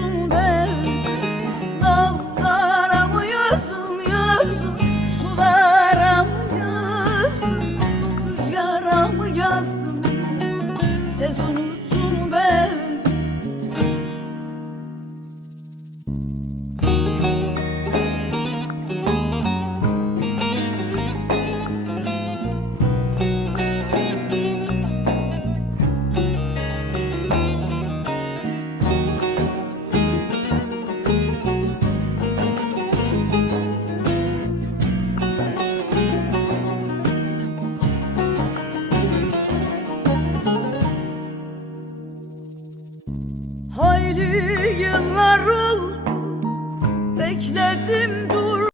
olmuşum ben. Dallara mı yüzüm yazdım? Tez unuttum Geçmeli yıllar oldu Bekledim dur.